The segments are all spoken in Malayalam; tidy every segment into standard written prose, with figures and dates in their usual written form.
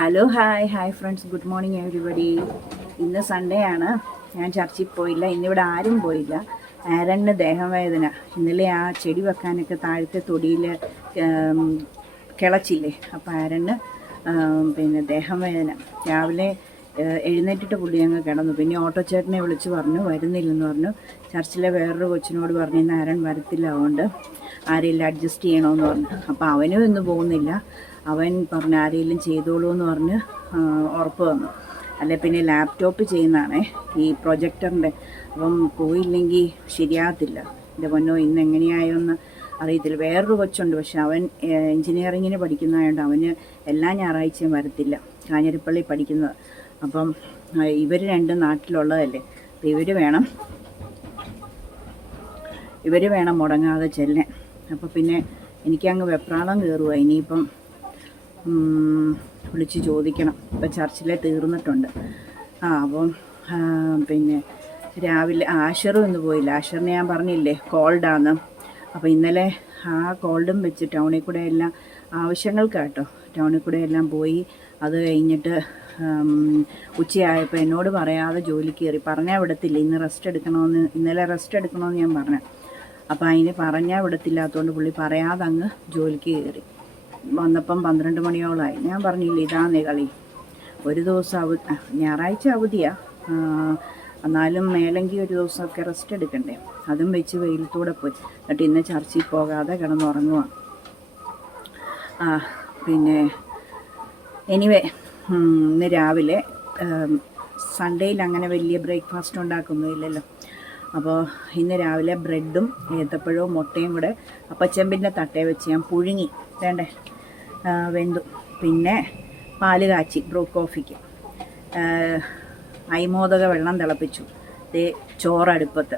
Hello hi friends, good morning everybody. ഇന്ന് സൺഡേ ആണ്. ഞാൻ ചർച്ചിൽ പോയില്ല. ഇന്നിവിടെ ആരും പോയില്ല. ആരണിന് ദേഹവേദന. ഇന്നലെ ആ ചെടി വെക്കാനൊക്കെ താഴത്തെ തൊടിയിൽ കിളച്ചില്ലേ, അപ്പോൾ ആരണിന് ദേഹം വേദന. രാവിലെ എഴുന്നേറ്റിട്ട് പുള്ളി അങ്ങ് കിടന്നു. പിന്നെ ഓട്ടോ ചേട്ടനെ വിളിച്ച് പറഞ്ഞു വരുന്നില്ലെന്ന് പറഞ്ഞു. ചർച്ചിലെ വേറൊരു കൊച്ചിനോട് പറഞ്ഞു ഇന്ന് ആരൺ വരത്തില്ല, അതുകൊണ്ട് ആരെങ്കിലും അഡ്ജസ്റ്റ് ചെയ്യണമെന്ന് പറഞ്ഞു. അപ്പോൾ അവനും ഇന്ന് പോകുന്നില്ല. അവൻ പറഞ്ഞ് ആരെങ്കിലും ചെയ്തോളൂ എന്ന് പറഞ്ഞ് ഉറപ്പ് വന്നു. അല്ലെ പിന്നെ ലാപ്ടോപ്പ് ചെയ്യുന്നതാണേ ഈ പ്രൊജക്ടറിൻ്റെ. അപ്പം പോയില്ലെങ്കിൽ ശരിയാകത്തില്ല. എൻ്റെ പൊന്നോ, ഇന്ന് എങ്ങനെയായോന്ന് അറിയത്തില്ല. വേറൊരു കൊച്ചുണ്ട്, പക്ഷെ അവൻ എൻജിനീയറിങ്ങിന് പഠിക്കുന്നതായതുകൊണ്ട് അവന് എല്ലാ ഞായറാഴ്ചയും വരത്തില്ല. കാഞ്ഞിരപ്പള്ളി പഠിക്കുന്നത്. അപ്പം ഇവർ രണ്ടും നാട്ടിലുള്ളതല്ലേ. അപ്പം ഇവർ വേണം മുടങ്ങാതെ ചെല്ലാൻ. അപ്പോൾ പിന്നെ എനിക്കങ്ങ് വെപ്രാളം കയറുക. ഇനിയിപ്പം വിളിച്ച് ചോദിക്കണം. ഇപ്പം ചർച്ചിലെ തീർന്നിട്ടുണ്ട്. അപ്പം പിന്നെ രാവിലെ ആഷറും ഇന്ന് പോയില്ല. ആഷറിന് ഞാൻ പറഞ്ഞില്ലേ കോൾഡാന്ന്. അപ്പോൾ ഇന്നലെ ആ കോൾഡും വെച്ച് ടൗണിൽ കൂടെ എല്ലാം ആവശ്യങ്ങൾക്കാട്ടോ ടൗണിൽ കൂടെ എല്ലാം പോയി. അത് കഴിഞ്ഞിട്ട് ഉച്ചയായപ്പോൾ എന്നോട് പറയാതെ ജോലിക്ക് കയറി. പറഞ്ഞാൽ വിടത്തില്ല. ഇന്നലെ റെസ്റ്റ് എടുക്കണമെന്ന് ഞാൻ പറഞ്ഞു. അപ്പോൾ അതിന് പറഞ്ഞാൽ വിടത്തില്ലാത്തതുകൊണ്ട് പുള്ളി പറയാതെ അങ്ങ് ജോലിക്ക് കയറി. വന്നപ്പം 12 മണിയോളമായി. ഞാൻ പറഞ്ഞില്ലേ ഇതാന്നേ കളി. ഒരു ദിവസം ഞായറാഴ്ച അവധിയാണ്. എന്നാലും മേലെങ്കിൽ ഒരു ദിവസമൊക്കെ റെസ്റ്റ് എടുക്കണ്ടേ. അതും വെച്ച് വെയിലത്തൂടെ പോയി. എന്നിട്ട് ഇന്ന് ചർച്ചിൽ പോകാതെ കിടന്നുറങ്ങുക. പിന്നെ എനിവേ ഇന്ന് രാവിലെ സൺഡേയിൽ അങ്ങനെ വലിയ ബ്രേക്ക്ഫാസ്റ്റ് ഉണ്ടാക്കൊന്നുമില്ലല്ലോ. അപ്പോൾ ഇന്ന് രാവിലെ ബ്രെഡും ഏത്തപ്പഴവും മുട്ടയും കൂടെ അപ്പച്ചെമ്പിൻ്റെ തട്ടേ വെച്ച് ഞാൻ പുഴുങ്ങി വേണ്ടേ വെന്തു. പിന്നെ പാല് കാച്ചി ബ്രൂ കോഫിക്ക്. അയിമോദക വെള്ളം തിളപ്പിച്ചു. ചോറടുപ്പത്ത്.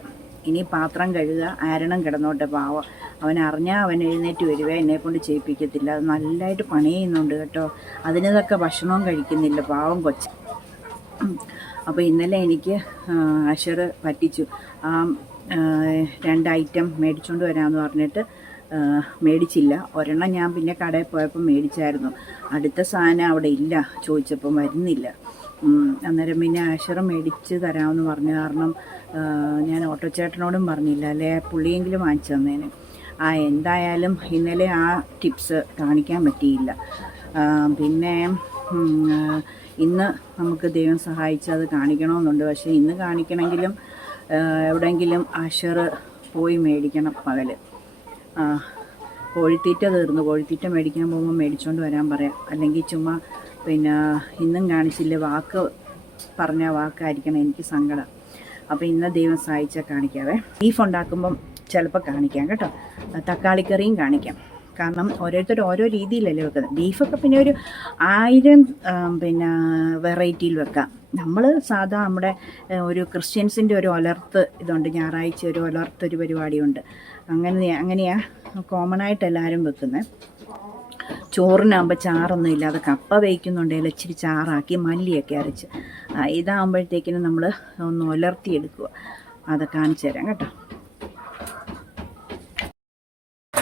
ഇനി പാത്രം കഴുകുക. ആരണം കിടന്നോട്ടെ പാവം. അവൻ അറിഞ്ഞാൽ അവൻ എഴുന്നേറ്റ് വരുവേ. എന്നെക്കൊണ്ട് ചെയ്യിപ്പിക്കത്തില്ല. അത് നല്ലതായിട്ട് പണി ചെയ്യുന്നുണ്ട് കേട്ടോ. അതിനതൊക്കെ ഭക്ഷണവും കഴിക്കുന്നില്ല പാവം കൊച്ച്. അപ്പോൾ ഇന്നലെ എനിക്ക് അഷർ പറ്റിച്ചു. 2 ഐറ്റം മേടിച്ചുകൊണ്ട് വരാമെന്ന് പറഞ്ഞിട്ട് മേടിച്ചില്ല. ഒരെണ്ണം ഞാൻ പിന്നെ കടയിൽ പോയപ്പോൾ മേടിച്ചായിരുന്നു. അടുത്ത സാധനം അവിടെ ഇല്ല. ചോദിച്ചപ്പം വരുന്നില്ല. അന്നേരം പിന്നെ അഷർ മേടിച്ച് തരാമെന്ന് പറഞ്ഞു. കാരണം ഞാൻ ഓട്ടോ ചേട്ടനോടും പറഞ്ഞില്ല, അല്ലേ പുള്ളിയെങ്കിലും വാങ്ങിച്ചു തന്നേനെ. എന്തായാലും ഇന്നലെ ആ ടിപ്സ് കാണിക്കാൻ പറ്റിയില്ല. പിന്നെ ഇന്ന് നമുക്ക് ദൈവം സഹായിച്ച് അത് കാണിക്കണമെന്നുണ്ട്. പക്ഷേ ഇന്ന് കാണിക്കണമെങ്കിലും എവിടെയെങ്കിലും അഷർ പോയി മേടിക്കണം പകല്. കോഴിത്തീറ്റ തീർന്നു. കോഴിത്തീറ്റ മേടിക്കാൻ പോകുമ്പോൾ മേടിച്ചുകൊണ്ട് വരാൻ പറയാം. അല്ലെങ്കിൽ ചുമ്മാ പിന്നെ ഇന്നും കാണിച്ചില്ല. പറഞ്ഞ വാക്കായിരിക്കണം. എനിക്ക് സങ്കടം. അപ്പോൾ ഇന്ന് ദൈവം സഹായിച്ചാൽ കാണിക്കാവേ. ബീഫ് ഉണ്ടാക്കുമ്പം ചിലപ്പോൾ കാണിക്കാം കേട്ടോ. തക്കാളിക്കറിയും കാണിക്കാം. കാരണം ഓരോരുത്തർ ഓരോ രീതിയിലല്ലേ വെക്കുന്നത്. ബീഫൊക്കെ പിന്നെ ഒരു 1000 വെറൈറ്റിയിൽ വെക്കാം. നമ്മൾ സാധാ നമ്മുടെ ഒരു ക്രിസ്ത്യൻസിൻ്റെ ഒരു ഒലർത്ത് ഇതുണ്ട്. ഞായറാഴ്ച ഒരു ഒലർത്ത് ഒരു പരിപാടിയുണ്ട്. അങ്ങനെയാണ് കോമൺ ആയിട്ട് എല്ലാവരും വെക്കുന്നത്. ചോറിനാകുമ്പോൾ ചാറൊന്നും ഇല്ലാതെ കപ്പ വേവിക്കുന്നുണ്ടെങ്കിൽ ഇച്ചിരി ചാറാക്കി മല്ലിയൊക്കെ അരച്ച്. ഇതാകുമ്പോഴത്തേക്കിനും നമ്മൾ ഒന്ന് ഒലർത്തിയെടുക്കുക. അത് കാണിച്ചു തരാം കേട്ടോ.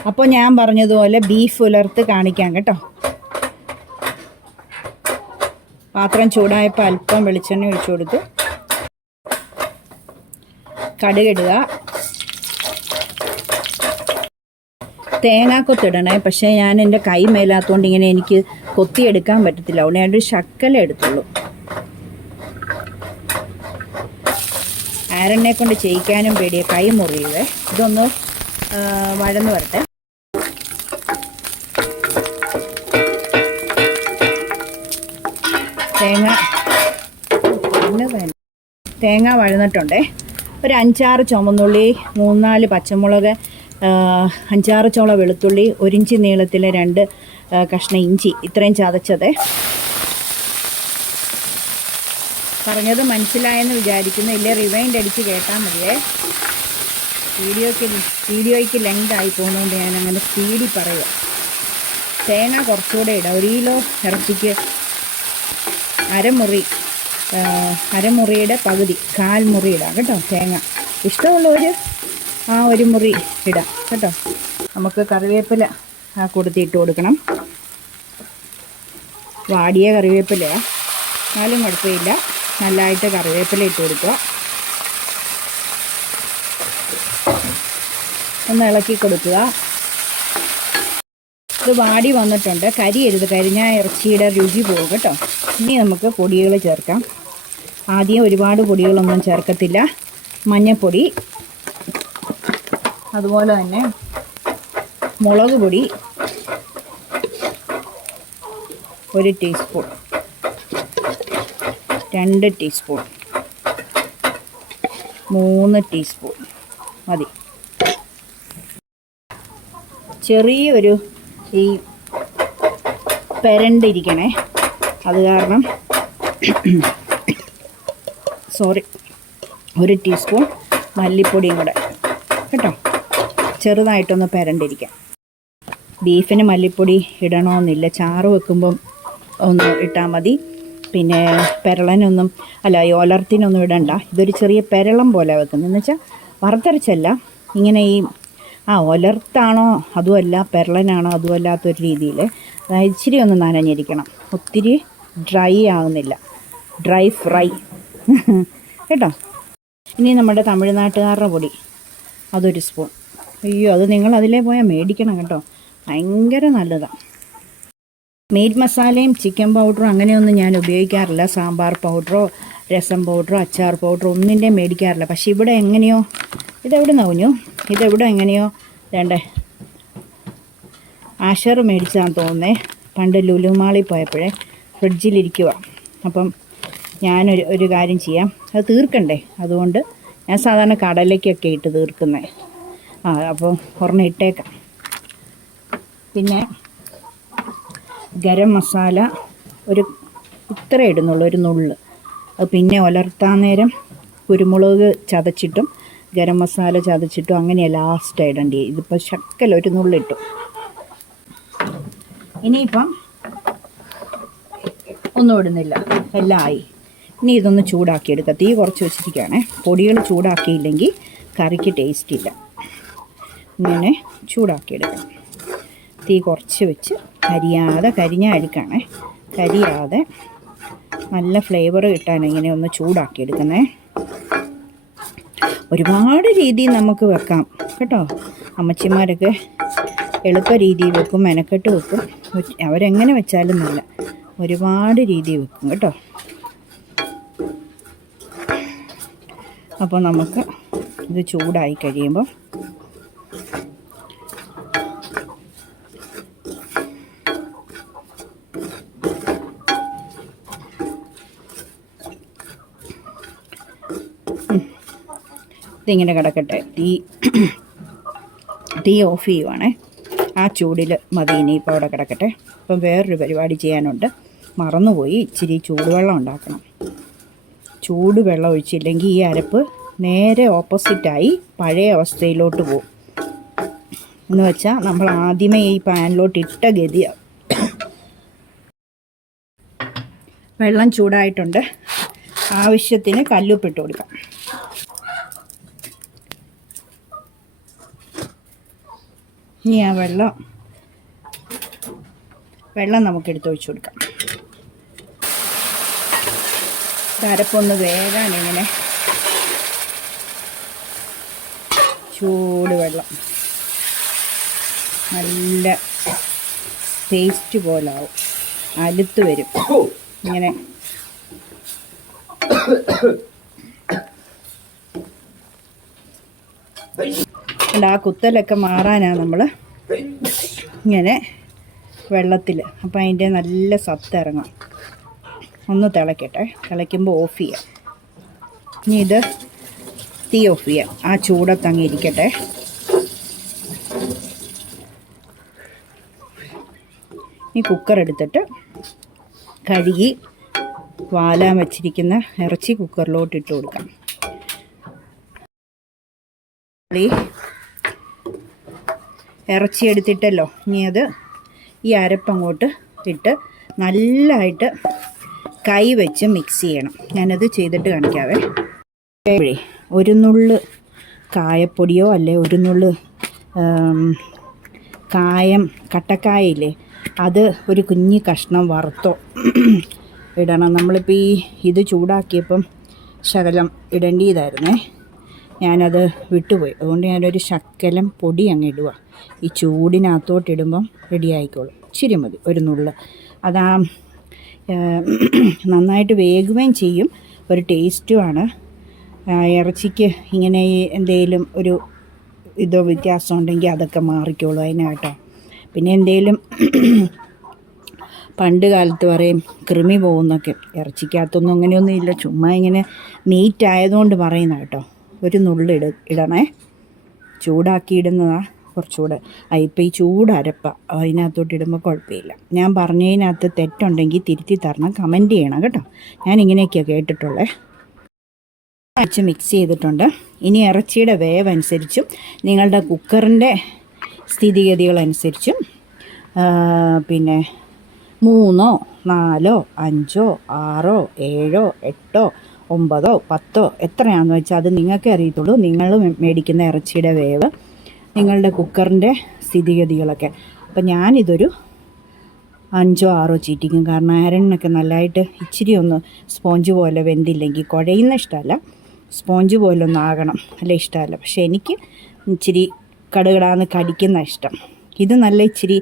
അപ്പോൾ ഞാൻ പറഞ്ഞതുപോലെ ബീഫ് ഉലർത്ത് കാണിക്കാം കേട്ടോ. പാത്രം ചൂടായപ്പോൾ അല്പം വെളിച്ചെണ്ണ ഒഴിച്ചു കൊടുത്തു. കടുകിടുക. തേങ്ങാക്കൊത്തിടണേ. പക്ഷേ ഞാൻ എൻ്റെ കൈ മേലാത്തതുകൊണ്ട് ഇങ്ങനെ എനിക്ക് കൊത്തിയെടുക്കാൻ പറ്റത്തില്ല. അവിടെ ഞാനൊരു ശക്കല എടുത്തുള്ളൂ. ആരണ്ണെ കൊണ്ട് ചെയ്യിക്കാനും പേടിയ, കൈ മുറിയുവേ. ഇതൊന്ന് വഴന്ന് വരട്ടെ. തേങ്ങ വഴന്നിട്ടുണ്ടേ. ഒരു 5-6 ചുമന്നുള്ളി, 3-4 പച്ചമുളക്, 5-6 ചോള വെളുത്തുള്ളി, 1 ഇഞ്ച് നീളത്തിലെ 2 കഷ്ണം ഇഞ്ചി, ഇത്രയും ചതച്ചതേ. പറഞ്ഞത് മനസ്സിലായെന്ന് വിചാരിക്കുന്നു. ഇല്ലേ റിവൈൻഡ് അടിച്ച് കേട്ടാൽ മതിയേ. വീഡിയോയ്ക്ക് ലെങ്ത് ആയി പോകുന്നതുകൊണ്ട് ഞാൻ അങ്ങനെ സ്പീഡിൽ പറയുക. തേങ്ങ കുറച്ചുകൂടെ ഇടാം. 1 കിലോ ഇറച്ചിക്ക് അരമുറിയുടെ പകുതി, 1/4 മുറി ഇടാം കേട്ടോ. തേങ്ങ ഇഷ്ടമുള്ളവർ 1 മുറി ഇടാം കേട്ടോ. നമുക്ക് കറിവേപ്പില കൊടുത്തിട്ട് കൊടുക്കണം. വാടിയ കറിവേപ്പിലയാണ്, എന്നാലും കുഴപ്പമില്ല. നല്ലതായിട്ട് കറിവേപ്പില ഇട്ട് കൊടുക്കുക. ഒന്ന് ഇളക്കി കൊടുക്കുക. ഇത് വാടി വന്നിട്ടുണ്ട്. കരിയരുത്, കരിഞ്ഞാൽ ഇറച്ചിയുടെ രുചി പോകും കേട്ടോ. ഇനി നമുക്ക് പൊടികൾ ചേർക്കാം. ആദ്യം ഒരുപാട് പൊടികളൊന്നും ചേർക്കത്തില്ല. മഞ്ഞൾപ്പൊടി, അതുപോലെ തന്നെ മുളക് പൊടി 1 ടീസ്പൂൺ, 2 ടീസ്പൂൺ, 3 ടീസ്പൂൺ മതി. ചെറിയൊരു ഈ പെരണ്ടിരിക്കണേ, അത് കാരണം 1 ടീസ്പൂൺ മല്ലിപ്പൊടിയും കൂടെ കേട്ടോ. ചെറുതായിട്ടൊന്ന് പെരണ്ടിരിക്കാം. ബീഫിന് മല്ലിപ്പൊടി ഇടണമെന്നില്ല, ചാറ് വെക്കുമ്പം ഒന്ന് ഇട്ടാൽ മതി. പിന്നെ പെരളനൊന്നും ഒലർത്തിനൊന്നും ഇടണ്ട. ഇതൊരു ചെറിയ പെരളം പോലെ വെക്കുന്നത്, എന്ന് വെച്ചാൽ വറുത്തരച്ചല്ല, ഇങ്ങനെ ഈ ഒലർത്താണോ അതുമല്ല, പെരളനാണോ അതുമല്ലാത്തൊരു രീതിയിൽ. അതായത് ഇച്ചിരി ഒന്ന് നനഞ്ഞിരിക്കണം, ഒത്തിരി ഡ്രൈ ആകുന്നില്ല, ഡ്രൈ ഫ്രൈ കേട്ടോ. ഇനി നമ്മുടെ തമിഴ്നാട്ടുകാരുടെ പൊടി അതൊരു സ്പൂൺ. അയ്യോ, അത് നിങ്ങൾ അതിലേ പോയാൽ മേടിക്കണം കേട്ടോ, ഭയങ്കര നല്ലതാണ്. മീറ്റ് മസാലയും ചിക്കൻ പൗഡറും അങ്ങനെയൊന്നും ഞാൻ ഉപയോഗിക്കാറില്ല. സാമ്പാർ പൗഡറോ രസം പൗഡറോ അച്ചാർ പൗഡറോ ഒന്നിൻ്റെയും മേടിക്കാറില്ല. പക്ഷെ ഇവിടെ എങ്ങനെയോ ഇതെവിടെ നവഞ്ഞു, ഇതെവിടെ എങ്ങനെയോ വേണ്ടേ ആഷർ മേടിച്ചതാണെന്ന് തോന്നുന്നേ. പണ്ട് ലുലുമാളിൽ പോയപ്പോഴേ ഫ്രിഡ്ജിലിരിക്കുക. അപ്പം ഞാനൊരു കാര്യം ചെയ്യാം, അത് തീർക്കണ്ടേ, അതുകൊണ്ട് ഞാൻ സാധാരണ കടലയ്ക്കൊക്കെ ഇട്ട് തീർക്കുന്നത്. അപ്പോൾ ഒരെണ്ണം ഇട്ടേക്കാം. പിന്നെ ഗരം മസാല ഇത്ര ഇടുന്നുള്ളൂ, ഒരു നുള്ള്. അത് പിന്നെ ഉലർത്താൻ നേരം കുരുമുളക് ചതച്ചിട്ടും ഗരം മസാല ചതച്ചിട്ടും അങ്ങനെയാണ് ലാസ്റ്റ് ഇടേണ്ടി. ഇതിപ്പോൾ ശക്കല ഒരു നുള്ളിട്ടു. ഇനിയിപ്പം ഒന്നും ഇടുന്നില്ല, എല്ലാം ആയി. ഇനി ഇതൊന്ന് ചൂടാക്കിയെടുക്കുക. തീ കുറച്ച് വെച്ചിരിക്കുകയാണേ. പൊടികൾ ചൂടാക്കിയില്ലെങ്കിൽ കറിക്ക് ടേസ്റ്റ് ഇല്ല. ഇങ്ങനെ ചൂടാക്കിയെടുക്കാം. തീ കുറച്ച് വെച്ച് കരിഞ്ഞ അഴുക്കാണേ, കരിയാതെ നല്ല ഫ്ലേവർ കിട്ടാൻ ഇങ്ങനെ ഒന്ന് ചൂടാക്കിയെടുക്കുന്നേ. ഒരുപാട് രീതിയിൽ നമുക്ക് വെക്കാം കേട്ടോ. അമ്മച്ചിമാരൊക്കെ എളുപ്പ രീതിയിൽ വെക്കും, മെനക്കെട്ട് വെക്കും. അവരെങ്ങനെ വെച്ചാലും നല്ല ഒരുപാട് രീതിയിൽ വെക്കും കേട്ടോ. അപ്പോൾ നമുക്ക് ഇത് ചൂടായി കഴിയുമ്പോൾ ഇതിങ്ങനെ കിടക്കട്ടെ. തീ ഓഫ് ചെയ്യുവാണേ. ആ ചൂടിൽ മതി. ഇനിയിപ്പോൾ അവിടെ കിടക്കട്ടെ. ഇപ്പം വേറൊരു പരിപാടി ചെയ്യാനുണ്ട്, മറന്നുപോയി. ഇച്ചിരി ചൂടുവെള്ളം ഉണ്ടാക്കണം. ചൂടുവെള്ളം ഒഴിച്ചില്ലെങ്കിൽ ഈ അരപ്പ് നേരെ ഓപ്പോസിറ്റായി പഴയ അവസ്ഥയിലോട്ട് പോകും. എന്ന് വെച്ചാൽ നമ്മൾ ആദ്യമേ ഈ പാനിലോട്ട് ഇട്ട ഗതിയാണ്. വെള്ളം ചൂടായിട്ടുണ്ട്. ആവശ്യത്തിന് കല്ലുപ്പിട്ട് കൊടുക്കാം. ഇനി ആ വെള്ളം നമുക്ക് എടുത്തൊഴിച്ചു കൊടുക്കാം. അരപ്പൊന്ന് വേകാൻ ഇങ്ങനെ ചൂടുവെള്ളം നല്ല പേസ്റ്റ് പോലാവും, അലുത്ത് വരും ഇങ്ങനെ. ആ കുത്തലൊക്കെ മാറാനാണ് നമ്മൾ ഇങ്ങനെ വെള്ളത്തിൽ. അപ്പോൾ അതിൻ്റെ നല്ല സത്ത് ഇറങ്ങാം. ഒന്ന് തിളയ്ക്കട്ടെ. തിളയ്ക്കുമ്പോൾ ഓഫ് ചെയ്യാം. ഇനി ഇത് തീ ഓഫ് ചെയ്യാം. ആ ചൂടത്തങ്ങ് ഇരിക്കട്ടെ. ഈ കുക്കർ എടുത്തിട്ട് കഴുകി വാലാൻ വച്ചിരിക്കുന്ന ഇറച്ചി കുക്കറിലോട്ട് ഇട്ട് കൊടുക്കാം. ഇറച്ചി എടുത്തിട്ടല്ലോ, ഇനി അത് ഈ അരപ്പങ്ങോട്ട് ഇട്ട് നല്ലതായിട്ട് കൈ വെച്ച് മിക്സ് ചെയ്യണം. ഞാനത് ചെയ്തിട്ട് കാണിക്കാവേ. ഒരു നുള്ള് കായപ്പൊടിയോ അല്ലെ ഒരു നുള്ള് കട്ടക്കായയില്ലേ അത് ഒരു കുഞ്ഞി കഷ്ണം വറുത്തോ ഇടണം. നമ്മളിപ്പോൾ ഇത് ചൂടാക്കിയപ്പം ശകലം ഇടേണ്ടതായിരുന്നേ, ഞാനത് വിട്ടുപോയി. അതുകൊണ്ട് ഞാനൊരു ശകലം പൊടി അങ്ങ് ഇടുക. ഈ ചൂടിനകത്തോട്ടിടുമ്പം റെഡി ആയിക്കോളും. ഇച്ചിരി മതി, ഒരു നുള്ള്. അതാ നന്നായിട്ട് വേകുകയും ചെയ്യും, ഒരു ടേസ്റ്റുമാണ്. ഇറച്ചിക്ക് ഇങ്ങനെ എന്തെങ്കിലും ഒരു ഇതോ വ്യത്യാസം ഉണ്ടെങ്കിൽ അതൊക്കെ മാറിക്കോളൂ അതിനാട്ടോ. പിന്നെ എന്തെങ്കിലും പണ്ട് കാലത്ത് പറയും കൃമി പോകുന്നൊക്കെ, ഇറച്ചിക്കകത്തൊന്നും അങ്ങനെയൊന്നും ഇല്ല, ചുമ്മാ ഇങ്ങനെ മീറ്റ് ആയതുകൊണ്ട് പറയുന്ന കേട്ടോ. ഒരു നുള്ളി ഇടണേ, ചൂടാക്കി ഇടുന്നതാണ് കുറച്ചുകൂടെ. ഇപ്പോൾ ഈ ചൂടരപ്പ അതിനകത്തോട്ട് ഇടുമ്പോൾ കുഴപ്പമില്ല. ഞാൻ പറഞ്ഞതിനകത്ത് തെറ്റുണ്ടെങ്കിൽ തിരുത്തി തരണം, കമൻറ്റ് ചെയ്യണം കേട്ടോ. ഞാൻ ഇങ്ങനെയൊക്കെയാണ് കേട്ടിട്ടുള്ളത്. വെച്ച് മിക്സ് ചെയ്തിട്ടുണ്ട്. ഇനി ഇറച്ചിയുടെ വേവ് അനുസരിച്ചും നിങ്ങളുടെ കുക്കറിൻ്റെ സ്ഥിതിഗതികളനുസരിച്ചും പിന്നെ 3, 4, 5, 6, 7, 8, 9, 10 എത്രയാണെന്ന് വെച്ചാൽ അത് നിങ്ങൾക്കേ അറിയത്തുള്ളൂ. നിങ്ങൾ മേടിക്കുന്ന ഇറച്ചിയുടെ വേവ്, നിങ്ങളുടെ കുക്കറിൻ്റെ സ്ഥിതിഗതികളൊക്കെ. അപ്പം ഞാനിതൊരു 5, 6 ചീറ്റിക്കും. കാരണം അയരണിനൊക്കെ നല്ലതായിട്ട് ഇച്ചിരി ഒന്ന് സ്പോഞ്ച് പോലെ വെന്തില്ലെങ്കിൽ കുഴയുന്ന ഇഷ്ടമല്ല, സ്പോഞ്ച് പോലെ ഒന്ന് ആകണം, അല്ല ഇഷ്ടമല്ല. പക്ഷേ എനിക്ക് ഇച്ചിരി കടുകടാന്ന് കടിക്കുന്ന ഇഷ്ടം. ഇത് നല്ല ഇച്ചിരി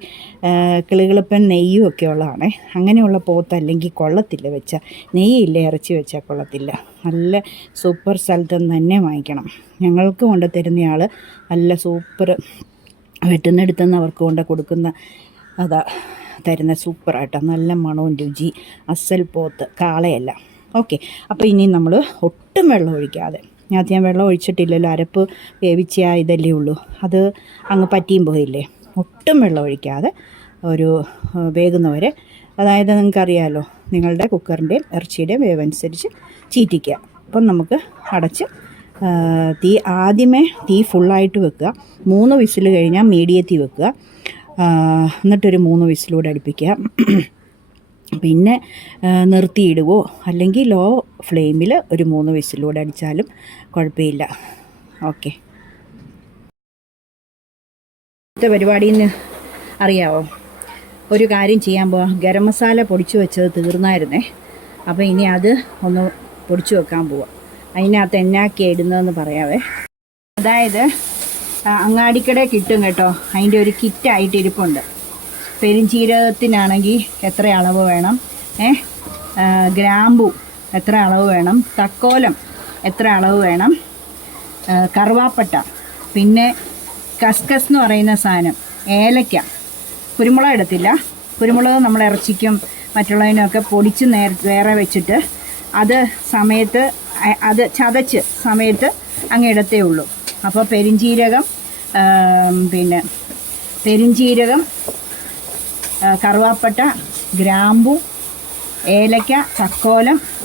കിളുകിളുപ്പൻ നെയ്യും ഒക്കെ ഉള്ളതാണേ. അങ്ങനെയുള്ള പോത്തല്ലെങ്കിൽ കൊള്ളത്തില്ല വെച്ചാൽ, നെയ്യില്ല ഇറച്ചി വെച്ചാൽ കൊള്ളത്തില്ല. നല്ല സൂപ്പർ സ്ഥലത്ത് തന്നെ വാങ്ങിക്കണം. ഞങ്ങൾക്ക് കൊണ്ട് തരുന്നയാൾ നല്ല സൂപ്പർ വെട്ടുന്നെടുത്തുനിന്ന് അവർക്ക് കൊണ്ട് കൊടുക്കുന്ന അതാ തരുന്ന സൂപ്പറായിട്ടാണ്, നല്ല മണവും രുചി, അസൽ പോത്ത്, കാളയല്ല. ഓക്കെ, അപ്പോൾ ഇനി നമ്മൾ ഒട്ടും വെള്ളം ഒഴിക്കാതെ, ഞാൻ വെള്ളം ഒഴിച്ചിട്ടില്ലല്ലോ, അരപ്പ് വേവിച്ച ഇതല്ലേ ഉള്ളൂ, അത് അങ്ങ് പറ്റിയും പോയില്ലേ. ഒട്ടും വെള്ളം ഒഴിക്കാതെ ഒരു വേകുന്നവരെ, അതായത് നിങ്ങൾക്കറിയാമല്ലോ നിങ്ങളുടെ കുക്കറിൻ്റെയും ഇറച്ചിയുടെയും വേവനുസരിച്ച് ചീറ്റിക്കുക. അപ്പം നമുക്ക് അടച്ച് ആദ്യമേ തീ ഫുള്ളായിട്ട് വെക്കുക. 3 വിസിൽ കഴിഞ്ഞാൽ മീഡിയത്തിൽ വെക്കുക. എന്നിട്ടൊരു 3 വിസിലൂടെ അടുപ്പിക്കുക. പിന്നെ നിർത്തിയിടുകയോ അല്ലെങ്കിൽ ലോ ഫ്ലെയിമിൽ ഒരു 3 വിസിലൂടെ അടിച്ചാലും കുഴപ്പമില്ല. ഓക്കെ, അടുത്ത പരിപാടിയിൽ അറിയാമോ, ഒരു കാര്യം ചെയ്യാൻ പോവാം. ഗരം മസാല പൊടിച്ചു വെച്ചത് തീർന്നായിരുന്നേ. അപ്പോൾ ഇനി അത് ഒന്ന് പൊടിച്ചു വെക്കാൻ പോവാം. അതിനകത്ത് എന്നാക്കിയാണ് ഇടുന്നതെന്ന് പറയാവേ. അതായത് അങ്ങാടിക്കട കിട്ടും കേട്ടോ, അതിൻ്റെ ഒരു കിറ്റായിട്ട് ഇരിപ്പുണ്ട്. പെരിഞ്ചീരകത്തിനാണെങ്കിൽ എത്ര അളവ് വേണം, ഗ്രാമ്പു എത്ര അളവ് വേണം, തക്കോലം എത്ര അളവ് വേണം, കറുവാപ്പട്ട, പിന്നെ കസ്കസ് എന്ന് പറയുന്ന സാധനം, ഏലക്ക, കുരുമുളക് ഇടത്തില്ല. കുരുമുളക് നമ്മൾ ഇറച്ചിക്കും മറ്റുള്ളതിനൊക്കെ പൊടിച്ച് വേറെ വെച്ചിട്ട് അത് സമയത്ത് അത് ചതച്ച് സമയത്ത് അങ്ങ് ഇടത്തേ ഉള്ളൂ. അപ്പോൾ പെരിഞ്ചീരകം, പിന്നെ പെരിഞ്ചീരകം, കറുവാപ്പട്ട, ഗ്രാമ്പു, ഏലക്ക,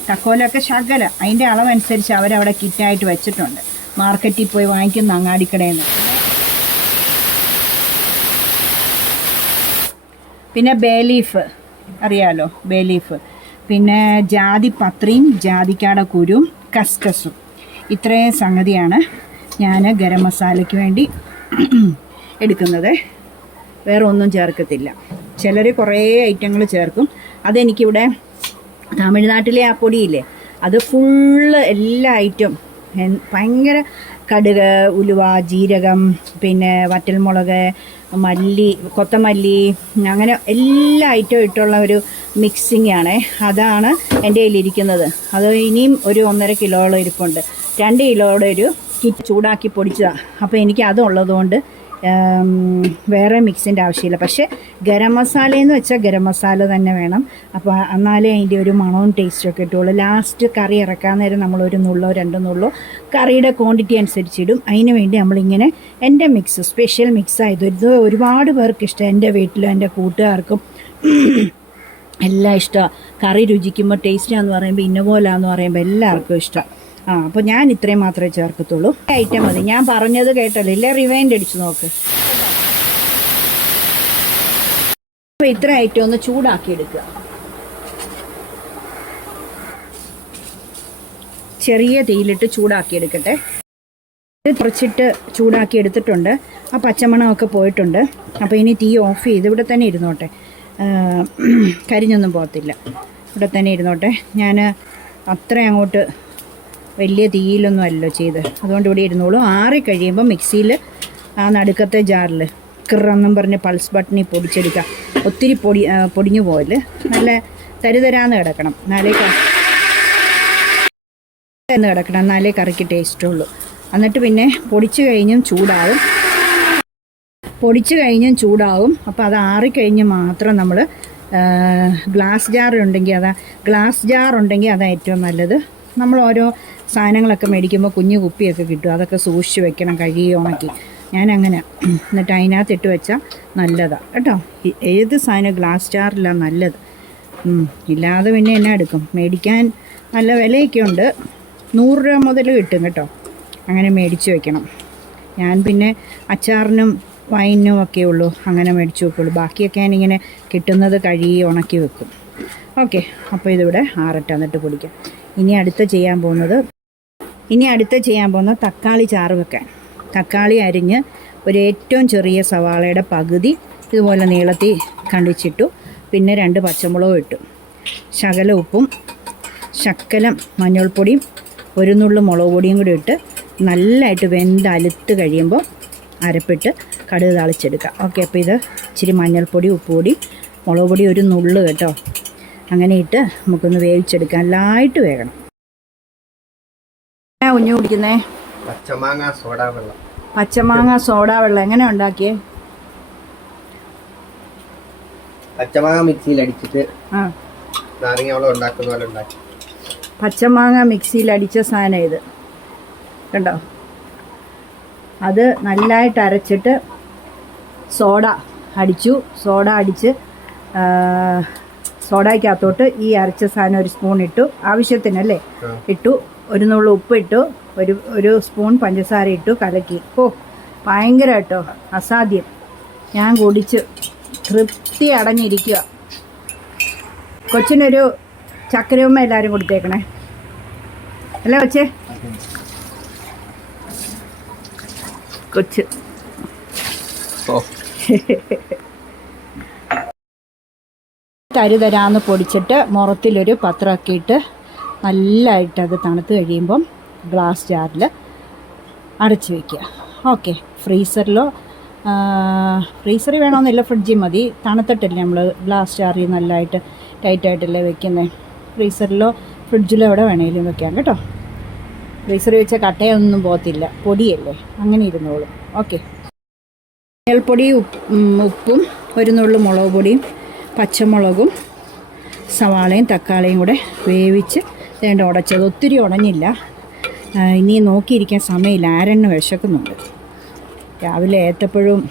തക്കോലമൊക്കെ ശകലം അതിൻ്റെ അളവനുസരിച്ച് അവരവിടെ കിറ്റായിട്ട് വെച്ചിട്ടുണ്ട്. മാർക്കറ്റിൽ പോയി വാങ്ങിക്കുന്ന അങ്ങാടിക്കടയിൽ നിന്ന്. പിന്നെ ബേ ലീഫ് അറിയാലോ, ബേ ലീഫ്, പിന്നെ ജാതിപത്രിയും ജാതിക്കാടെ കുരുവും കസ്കസും. ഇത്രയും സംഗതിയാണ് ഞാൻ ഗരം മസാലയ്ക്ക് വേണ്ടി എടുക്കുന്നത്. വേറെ ഒന്നും ചേർക്കത്തില്ല. ചിലർ കുറേ ഐറ്റങ്ങൾ ചേർക്കും. അതെനിക്കിവിടെ തമിഴ്നാട്ടിലെ ആ പൊടിയില്ലേ, അത് ഫുള്ള് എല്ലാ ഐറ്റം, ഭയങ്കര കടുക്, ഉലുവ, ജീരകം, പിന്നെ വറ്റൽമുളക്, മല്ലി, കൊത്തമല്ലി, അങ്ങനെ എല്ലാ ഐറ്റവും ഇട്ടുള്ള ഒരു മിക്സിംഗ് ആണ്. അതാണ് എൻ്റെ കയ്യിലിരിക്കുന്നത്. അത് ഇനിയും ഒരു 1.5 കിലോയോളം ഇരിപ്പുണ്ട്. 2 കിലോയുടെ ഒരു കിറ്റ് ചൂടാക്കി പൊടിച്ചതാണ്. അപ്പോൾ എനിക്ക് അതുള്ളതുകൊണ്ട് വേറെ മിക്സിൻ്റെ ആവശ്യമില്ല. പക്ഷേ ഗരം മസാലയെന്ന് വെച്ചാൽ ഗരം മസാല തന്നെ വേണം. അപ്പോൾ എന്നാലേ അതിൻ്റെ ഒരു മണവും ടേസ്റ്റും ഒക്കെ കിട്ടുള്ളൂ. ലാസ്റ്റ് കറി ഇറക്കാൻ നേരം നമ്മളൊരു 2 നുള്ളോ കറിയുടെ ക്വാണ്ടിറ്റി അനുസരിച്ചിടും. അതിന് വേണ്ടി നമ്മളിങ്ങനെ എൻ്റെ മിക്സ്, സ്പെഷ്യൽ മിക്സായത്, ഇത് ഒരുപാട് പേർക്ക് ഇഷ്ടം. എൻ്റെ വീട്ടിലും എൻ്റെ കൂട്ടുകാർക്കും എല്ലാം ഇഷ്ടമാണ്. കറി രുചിക്കുമ്പോൾ ടേസ്റ്റാന്ന് പറയുമ്പോൾ ഇന്ന പോലാന്ന് പറയുമ്പോൾ എല്ലാവർക്കും ഇഷ്ടം. അപ്പോൾ ഞാൻ ഇത്രയും മാത്രമേ ചേർക്കത്തുള്ളൂ. ഐറ്റം മതി. ഞാൻ പറഞ്ഞത് കേട്ടല്ലോ, ഇല്ലേ? റിവൈൻഡ് അടിച്ച് നോക്ക്. അപ്പോൾ ഇത്ര ഐറ്റം ഒന്ന് ചൂടാക്കി എടുക്കുക. ചെറിയ തീയിലിട്ട് ചൂടാക്കി എടുക്കട്ടെ. ഇത് കുറച്ചിട്ട് ചൂടാക്കി എടുത്തിട്ടുണ്ട്. ആ പച്ചമണമൊക്കെ പോയിട്ടുണ്ട്. അപ്പോൾ ഇനി തീ ഓഫ് ചെയ്ത് ഇവിടെ തന്നെ ഇരുന്നോട്ടെ. കരിഞ്ഞൊന്നും പോകത്തില്ല. ഇവിടെ തന്നെ ഇരുന്നോട്ടെ. ഞാൻ അത്ര അങ്ങോട്ട് വലിയ തീയിലൊന്നും അല്ലല്ലോ ചെയ്ത്, അതുകൊണ്ട് ഇവിടെ ഇരുന്നോളൂ. ആറി കഴിയുമ്പോൾ മിക്സിയിൽ ആ നടുക്കത്തെ ജാറിൽ കിറെന്നും പറഞ്ഞ് പൾസ് ബട്ടണിൽ പൊടിച്ചെടുക്കുക. ഒത്തിരി പൊടിഞ്ഞു പോകല്, നല്ല തരിതരാന്ന് കിടക്കണം, എന്നാലേ കറിക്ക് ടേസ്റ്റുള്ളൂ. എന്നിട്ട് പിന്നെ പൊടിച്ച് കഴിഞ്ഞും ചൂടാവും. അപ്പോൾ അത് ആറിക്കഴിഞ്ഞ് മാത്രം നമ്മൾ ഗ്ലാസ് ജാർ ഉണ്ടെങ്കിൽ അതാ ഏറ്റവും നല്ലത്. നമ്മൾ ഓരോ സാധനങ്ങളൊക്കെ മേടിക്കുമ്പോൾ കുഞ്ഞു കുപ്പിയൊക്കെ കിട്ടും, അതൊക്കെ സൂക്ഷിച്ച് വെക്കണം, കഴുകി ഉണക്കി. ഞാനങ്ങനെ എന്നിട്ട് അതിനകത്ത് ഇട്ട് വെച്ചാൽ നല്ലതാണ് കേട്ടോ. ഏത് സാധനം ഗ്ലാസ് ജാറിലാണ് നല്ലത്. ഇല്ലാതെ പിന്നെ എന്നാ എടുക്കും, മേടിക്കാൻ നല്ല വിലയൊക്കെ ഉണ്ട്. 100 രൂപ മുതൽ കിട്ടും കേട്ടോ. അങ്ങനെ മേടിച്ച് വെക്കണം. ഞാൻ പിന്നെ അച്ചാറിനും വൈനും ഒക്കെ ഉള്ളൂ അങ്ങനെ മേടിച്ച് വെക്കുള്ളൂ. ബാക്കിയൊക്കെ ഞാനിങ്ങനെ കിട്ടുന്നത് കഴുകി ഉണക്കി വെക്കും. ഓക്കെ, അപ്പോൾ ഇതിവിടെ ആറട്ടെ, എന്നിട്ട് പൊടിക്കാം. ഇനി അടുത്ത ചെയ്യാൻ പോകുന്നത് തക്കാളി ചാറ് വെക്കാൻ. തക്കാളി അരിഞ്ഞ് ഒരു ഏറ്റവും ചെറിയ സവാളയുടെ പകുതി ഇതുപോലെ നീളത്തിൽ കണ്ടിച്ചിട്ടു. പിന്നെ 2 പച്ചമുളകും ഇട്ടു. ശകല ഉപ്പും ശകലം മഞ്ഞൾപ്പൊടിയും ഒരു നുള്ളു മുളക് പൊടിയും കൂടി ഇട്ട് നല്ലതായിട്ട് അലുത്ത് കഴിയുമ്പോൾ അരപ്പിട്ട് കടുക് താളിച്ചെടുക്കുക. ഓക്കെ, അപ്പോൾ ഇത് ഇച്ചിരി മഞ്ഞൾപ്പൊടി, ഉപ്പുപൊടി, മുളക് പൊടി ഒരു നുള്ളു കേട്ടോ. അങ്ങനെ ഇട്ട് നമുക്കൊന്ന് വേവിച്ചെടുക്കാം. നല്ലതായിട്ട് വേകണം. കുഞ്ഞു കുടിക്കുന്നേ പച്ചമാങ്ങ സോഡാ വെള്ളം എങ്ങനെ ഉണ്ടാക്കിയേ? പച്ചമാങ്ങ മിക്സിയിൽ അടിച്ചിട്ട് നാരങ്ങ വെള്ളം ഉണ്ടാക്കുന്ന പോലെ ഉണ്ടാക്കി. പച്ചമാങ്ങ മിക്സിയിൽ അടിച്ച സാധനം ഇത് കണ്ടോ. അത് നല്ലതായിട്ട് അരച്ചിട്ട് സോഡ അടിച്ച് സോഡയ്ക്കകത്തോട്ട് ഈ അരച്ച സാധനം ഒരു സ്പൂൺ ഇട്ടു, ആവശ്യത്തിനല്ലേ ഇട്ടു. ഒരു നുള്ളു ഉപ്പ് ഇട്ടു, ഒരു സ്പൂൺ പഞ്ചസാര ഇട്ടു, കലക്കി. ഭയങ്കര കേട്ടോ, അസാധ്യം. ഞാൻ കുടിച്ച് തൃപ്തി അടഞ്ഞിരിക്കുക. കൊച്ചിനൊരു ചക്കരയുമ്മ എല്ലാവരും കൊടുത്തേക്കണേ അല്ലേ കൊച്ചേ? കൊച്ച് തരുതരാന്ന് പൊടിച്ചിട്ട് മുറത്തിലൊരു പത്രമൊക്കെ ഇട്ട് നല്ലതായിട്ട് അത് തണുത്ത് കഴിയുമ്പം ഗ്ലാസ് ജാറിൽ അടച്ചു വയ്ക്കുക. ഓക്കെ, ഫ്രീസറിൽ വേണമെന്നില്ല, ഫ്രിഡ്ജിൽ മതി. തണുത്തിട്ടില്ലേ നമ്മൾ ഗ്ലാസ് ജാറിൽ നല്ലതായിട്ട് ടൈറ്റായിട്ടല്ലേ വെക്കുന്നത്. ഫ്രീസറിലോ ഫ്രിഡ്ജിലോ എവിടെ വേണമെങ്കിലും വെക്കാം കേട്ടോ. ഫ്രീസറിൽ വെച്ചാൽ കട്ടയൊന്നും പോകത്തില്ല, പൊടിയല്ലേ, അങ്ങനെ ഇരുന്നോളും. ഓക്കെ, മഞ്ഞൾപ്പൊടി, ഉപ്പും ഒരു നുള്ളു മുളക് പൊടിയും പച്ചമുളകും സവാളയും തക്കാളിയും കൂടെ വേവിച്ച് ഉടച്ചത്. ഒത്തിരി ഉടഞ്ഞില്ല. ഇനി നോക്കിയിരിക്കാൻ സമയമില്ല, ആരെണ്ണം വിശക്കുന്നുണ്ട്. രാവിലെ ഏത്തപ്പഴവും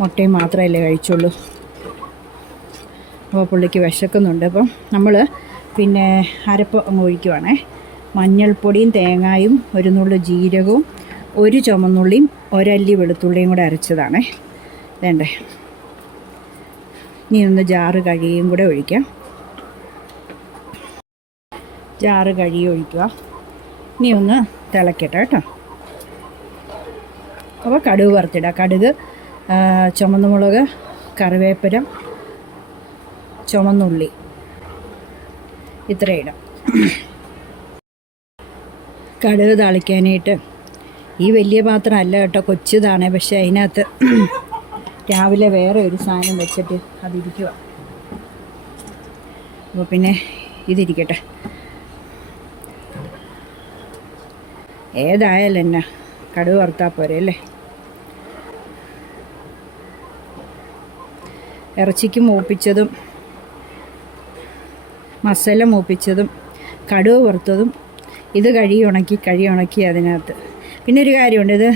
മുട്ടയും മാത്രമല്ലേ കഴിച്ചുള്ളൂ. അപ്പോൾ പുള്ളിക്ക് വിശക്കുന്നുണ്ട്. അപ്പം നമ്മൾ പിന്നെ അരപ്പ് അങ്ങ് ഒഴിക്കുവാണേ. മഞ്ഞൾപ്പൊടിയും തേങ്ങായും ഒരു നുള്ളു ജീരകവും ഒരു ചുമന്നുള്ളിയും ഒരല്ലി വെളുത്തുള്ളിയും കൂടെ അരച്ചതാണേ. വേണ്ടേ, ഇനി ഒന്ന് ജാറ് കഴുകിയും കൂടെ ഒഴിക്കാം. ജാറ് കഴുകി ഒഴിക്കുക. ഇനി ഒന്ന് തിളക്കട്ടെ കേട്ടോ. അപ്പോൾ കടുക് വറുത്തിടുക. കടുക്, ചുമന്നുമുളക്, കറിവേപ്പില, ചുമന്നുള്ളി ഇത്രയിടാം. കടുക് താളിക്കാനായിട്ട് ഈ വലിയ പാത്രം അല്ല കേട്ടോ, കൊച്ചിതാണ്. പക്ഷേ അതിനകത്ത് രാവിലെ വേറെ ഒരു സാധനം വെച്ചിട്ട് അതിരിക്കുക. അപ്പോൾ പിന്നെ ഇതിരിക്കട്ടെ. ഏതായാലും എന്നാ കടുക് വറുത്താൽ പോരെ അല്ലേ. ഇറച്ചിക്ക് മൂപ്പിച്ചതും മസാല മൂപ്പിച്ചതും കടുക് വറുത്തതും ഇത് കഴുകി ഉണക്കി അതിനകത്ത്. പിന്നെ ഒരു കാര്യമുണ്ട്, ഇത്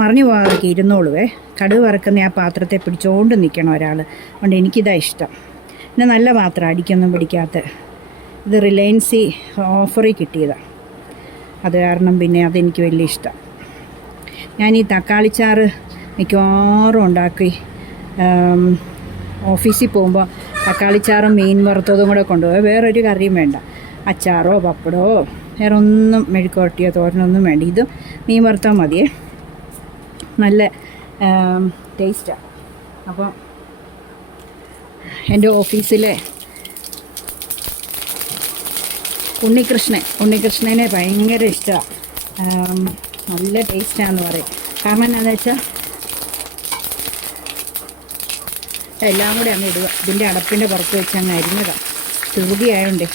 മറിഞ്ഞു പോകാതെ ഇരുന്നോളുവേ. കടുക് വറുക്കുന്ന ആ പാത്രത്തെ പിടിച്ചുകൊണ്ട് നിൽക്കണം ഒരാൾ. അതുകൊണ്ട് എനിക്കിതാണ് ഇഷ്ടം. പിന്നെ നല്ല പാത്രം, അടിക്കൊന്നും പിടിക്കാത്ത. ഇത് റിലയൻസി ഓഫറിൽ കിട്ടിയതാണ്, അത് കാരണം പിന്നെ അതെനിക്ക് വലിയ ഇഷ്ടം. ഞാൻ ഈ തക്കാളിച്ചാറ് മിക്കവാറും ഉണ്ടാക്കി ഓഫീസിൽ പോകുമ്പോൾ തക്കാളിച്ചാറും മീൻ വറുത്തതും കൂടെ കൊണ്ടുപോയി. വേറൊരു കറിയും വേണ്ട, അച്ചാറോ പപ്പടമോ വേറെ ഒന്നും, മെഴുക്കുവരട്ടിയോ തോരനൊന്നും വേണ്ട. ഇത് മീൻ വറുത്താൽ മതിയേ, നല്ല ടേസ്റ്റാണ്. അപ്പം എൻ്റെ ഓഫീസിലെ ഉണ്ണികൃഷ്ണനെ ഭയങ്കര ഇഷ്ടമാണ്. നല്ല ടേസ്റ്റാണെന്ന് പറയും. കാരണം എന്താണെന്ന് വെച്ചാൽ എല്ലാം കൂടെ അങ്ങ് ഇടുക. ഇതിൻ്റെ അടപ്പിൻ്റെ പുറത്ത് വെച്ച് അങ്ങ് അരിഞ്ഞതാണ്. ധൃതി ആയതുകൊണ്ട്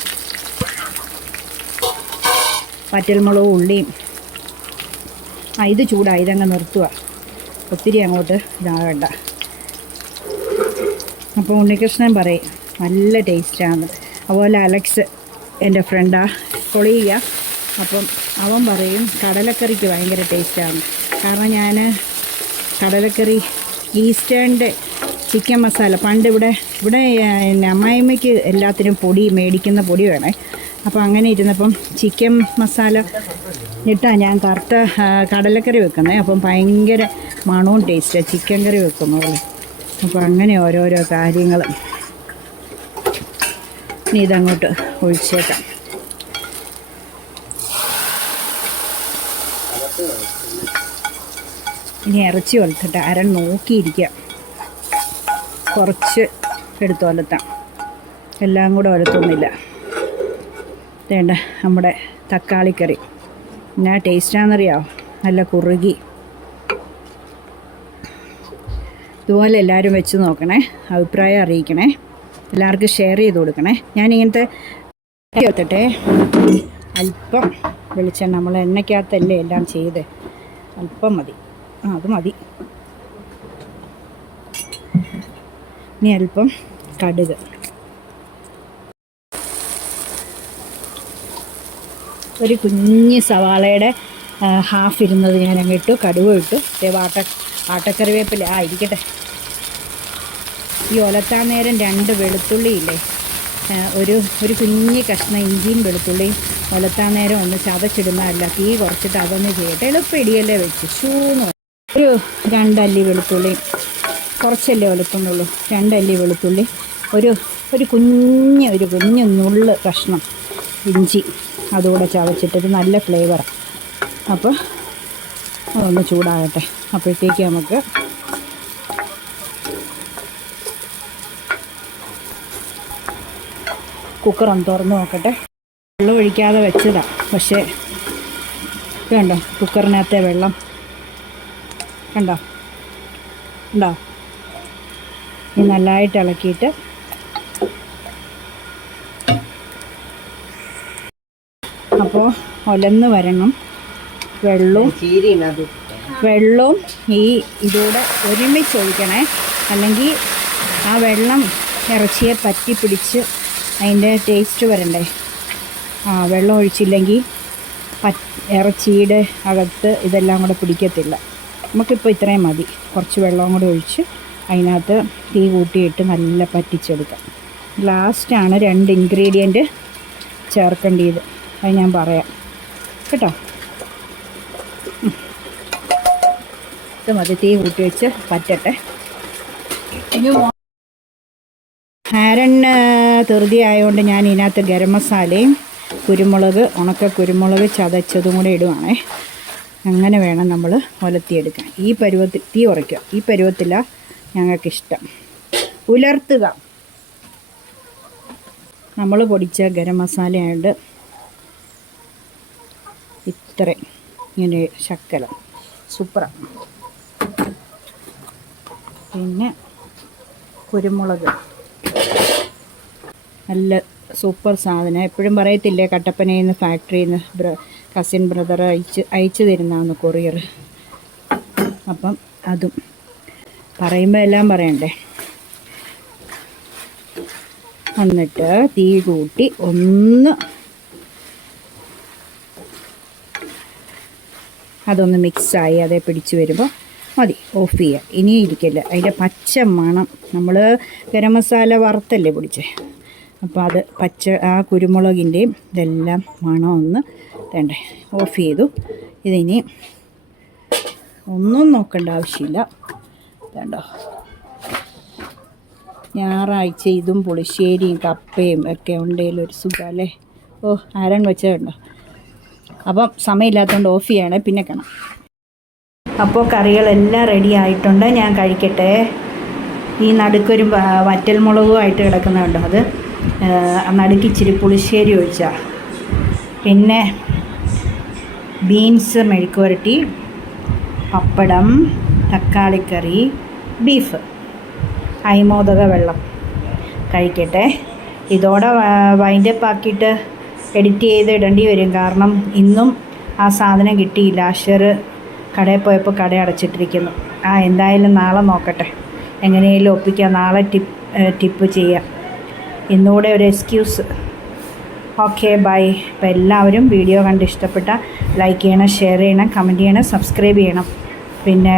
പറ്റൽമുളകും ഉള്ളിയും. ഇത് ചൂടായി, ഇതങ്ങ് നിർത്തുക. ഒത്തിരി അങ്ങോട്ട് ഇതാകണ്ട. അപ്പോൾ ഉണ്ണികൃഷ്ണൻ പറയും നല്ല ടേസ്റ്റാണ്. അതുപോലെ അലക്സ് എൻ്റെ ഫ്രണ്ടാ, കൊളീഗ. അപ്പം അവൻ പറയും കടലക്കറിക്ക് ഭയങ്കര ടേസ്റ്റാണ്. കാരണം ഞാൻ കടലക്കറി ഈസ്റ്റേണിൻ്റെ ചിക്കൻ മസാല പണ്ട് ഇവിടെ അമ്മായിമ്മയ്ക്ക് എല്ലാത്തിനും പൊടി മേടിക്കുന്ന പൊടി വേണേ. അപ്പോൾ അങ്ങനെ ഇരുന്നപ്പം ചിക്കൻ മസാല ഇട്ടാണ് ഞാൻ കടലക്കറി വെക്കുന്നത്. അപ്പം ഭയങ്കര മണവും ടേസ്റ്റാണ് ചിക്കൻ കറി വെക്കുന്നത്. അപ്പോൾ അങ്ങനെ ഓരോരോ കാര്യങ്ങൾ. ഇനി ഇതങ്ങോട്ട് ഒഴിച്ചേക്കാം. ഇനി ഇറച്ചി ഒലത്തിട്ട് അരൺ നോക്കിയിരിക്കുക. കുറച്ച് എടുത്ത് ഒലത്താം, എല്ലാം കൂടെ ഒലത്തൊന്നുമില്ല. വേണ്ട നമ്മുടെ തക്കാളിക്കറി എന്നാ ടേസ്റ്റാണെന്നറിയാമോ? നല്ല കുറുകി. ഇതുപോലെ എല്ലാവരും വെച്ച് നോക്കണേ, അഭിപ്രായം അറിയിക്കണേ, എല്ലാവർക്കും ഷെയർ ചെയ്ത് കൊടുക്കണേ. ഞാനിങ്ങനത്തെ എടുത്തിട്ടെ അല്പം വെളിച്ചെണ്ണ, നമ്മൾ എണ്ണയ്ക്കകത്തല്ലേ എല്ലാം ചെയ്ത്, അല്പം മതി. അത് മതി. ഇനി അല്പം കടുക്, ഒരു കുഞ്ഞ് സവാളയുടെ ഹാഫ് ഇരുന്നത് ഞാൻ അങ്ങ് ഇട്ടു. കടുക് ഇട്ടു. ആട്ടക്കറിവേപ്പില ഇരിക്കട്ടെ. ഈ ഒലത്താൻ നേരം 2 വെളുത്തുള്ളി ഇല്ലേ, ഒരു കുഞ്ഞ് കഷ്ണം ഇഞ്ചിയും വെളുത്തുള്ളിയും ഒലത്താൻ നേരം ഒന്ന് ചതച്ചിടുന്നതല്ല. തീ കുറച്ചിട്ട് അതൊന്ന് ചെയ്യട്ടെ. എളുപ്പം ഇടിയല്ലേ വെച്ച് ഷൂന്ന്. ഒരു 2 അല്ലി വെളുത്തുള്ളിയും, കുറച്ചല്ലേ ഒലത്തുന്നുള്ളൂ, 2 അല്ലി വെളുത്തുള്ളി, ഒരു കുഞ്ഞ് നുള്ള് കഷ്ണം ഇഞ്ചി അതുകൂടെ ചതച്ചിട്ടൊരു നല്ല ഫ്ലേവറാണ്. അപ്പോൾ അതൊന്ന് ചൂടാകട്ടെ. അപ്പോഴത്തേക്ക് നമുക്ക് കുക്കറൊന്ന് തുറന്ന് നോക്കട്ടെ. വെള്ളം ഒഴിക്കാതെ വെച്ചതാണ്, പക്ഷേ കണ്ടോ കുക്കറിനകത്തെ വെള്ളം കണ്ടോ. ഇനി നല്ലതായിട്ട് ഇളക്കിയിട്ട് അപ്പോൾ ഒലന്ന് വരണം. വെള്ളവും ഇതൂടെ ഒരുമിച്ച് ഒഴിക്കണേ, അല്ലെങ്കിൽ ആ വെള്ളം ഇറച്ചിയെ പറ്റി പിടിച്ച് അതിൻ്റെ ടേസ്റ്റ് വരണ്ടേ. വെള്ളം ഒഴിച്ചില്ലെങ്കിൽ ഇറച്ചിയുടെ അകത്ത് ഇതെല്ലാം കൂടെ പിടിക്കത്തില്ല. നമുക്കിപ്പോൾ ഇത്രയും മതി. കുറച്ച് വെള്ളവും കൂടെ ഒഴിച്ച് അതിനകത്ത് തീ കൂട്ടിയിട്ട് നല്ല പറ്റിച്ചെടുക്കാം. ലാസ്റ്റാണ് 2 ഇൻഗ്രീഡിയൻറ്റ് ചേർക്കേണ്ടത്. അത് ഞാൻ പറയാം കേട്ടോ. ഇത് മതി. തീ കൂട്ടി വെച്ച് പറ്റട്ടെ. ആരണ് ധൃതി ആയതുകൊണ്ട് ഞാൻ ഇതിനകത്ത് ഗരം മസാലയും ഉണക്ക കുരുമുളക് ചതച്ചതും കൂടെ ഇടുവാണേ. അങ്ങനെ വേണം നമ്മൾ ഒലത്തിയെടുക്കാൻ. ഈ പരുവത്തിൽ തീ കുറയ്ക്കുക. ഈ പരുവത്തിലാണ് ഞങ്ങൾക്കിഷ്ടം. ഉലർത്തുക. നമ്മൾ പൊടിച്ച ഗരം മസാല ആയതുകൊണ്ട് ഇത്രയും ഇങ്ങനെ ശക്കലം സൂപ്പറാണ്. പിന്നെ കുരുമുളക് നല്ല സൂപ്പർ സാധനം. എപ്പോഴും പറയത്തില്ലേ കട്ടപ്പനയിൽ നിന്ന് ഫാക്ടറിയിൽ നിന്ന് കസിൻ ബ്രദർ അയച്ചു തരുന്നതാണ് കൊറിയർ. അപ്പം അതും പറയുമ്പോൾ എല്ലാം പറയണ്ടേ. എന്നിട്ട് തീ കൂട്ടി അതൊന്ന് മിക്സായി അതേ പിടിച്ച് വരുമ്പോൾ മതി, ഓഫ് ചെയ്യുക. ഇനി ഇരിക്കില്ല അതിൻ്റെ പച്ച മണം. നമ്മൾ ഗരം മസാല വറുത്തല്ലേ പൊടിച്ചേ, അപ്പോൾ അത് ആ കുരുമുളകിൻ്റെയും ഇതെല്ലാം മണം ഒന്ന് വേണ്ടേ. ഓഫ് ചെയ്തു. ഇതിനി ഒന്നും നോക്കേണ്ട ആവശ്യമില്ല. വേണ്ടോ, ഞായറാഴ്ച ഇതും പുളിശ്ശേരിയും കപ്പയും ഒക്കെ ഉണ്ടെങ്കിൽ ഒരു സുഖമല്ലേ. ആരൺ വെച്ചതുണ്ടോ. അപ്പം സമയമില്ലാത്തതുകൊണ്ട് ഓഫ് ചെയ്യണേ, പിന്നെ കാണാം. അപ്പോൾ കറികളെല്ലാം റെഡി ആയിട്ടുണ്ട്. ഞാൻ കഴിക്കട്ടെ. ഈ നടുക്കൊരു വറ്റൽമുളകുമായിട്ട് കിടക്കുന്നുണ്ട്, അത് നടുക്ക് ഇച്ചിരി പുളിശ്ശേരി ഒഴിച്ചാൽ. പിന്നെ ബീൻസ് മെഴുക്കുവരട്ടി, പപ്പടം, തക്കാളിക്കറി, ബീഫ്, അയിമോദക വെള്ളം. കഴിക്കട്ടെ. ഇതോടെ വൈൻഡപ്പ് ആക്കിയിട്ട് എഡിറ്റ് ചെയ്ത് ഇടേണ്ടി വരും, കാരണം ഇന്നും ആ സാധനം കിട്ടിയില്ല. അഷർ കടയിൽ പോയപ്പോൾ കട അടച്ചിട്ടിരിക്കുന്നു. എന്തായാലും നാളെ നോക്കട്ടെ, എങ്ങനെയെങ്കിലും ഒപ്പിക്കാം. നാളെ ടിപ്പ് ചെയ്യാം. ഇന്നുകൂടെ ഒരു എക്സ്ക്യൂസ്. Okay, by. അപ്പോൾ എല്ലാവരും വീഡിയോ കണ്ട് ഇഷ്ടപ്പെട്ട ലൈക്ക് ചെയ്യണം, ഷെയർ ചെയ്യണം, കമൻറ്റ് ചെയ്യണം, സബ്സ്ക്രൈബ് ചെയ്യണം. പിന്നെ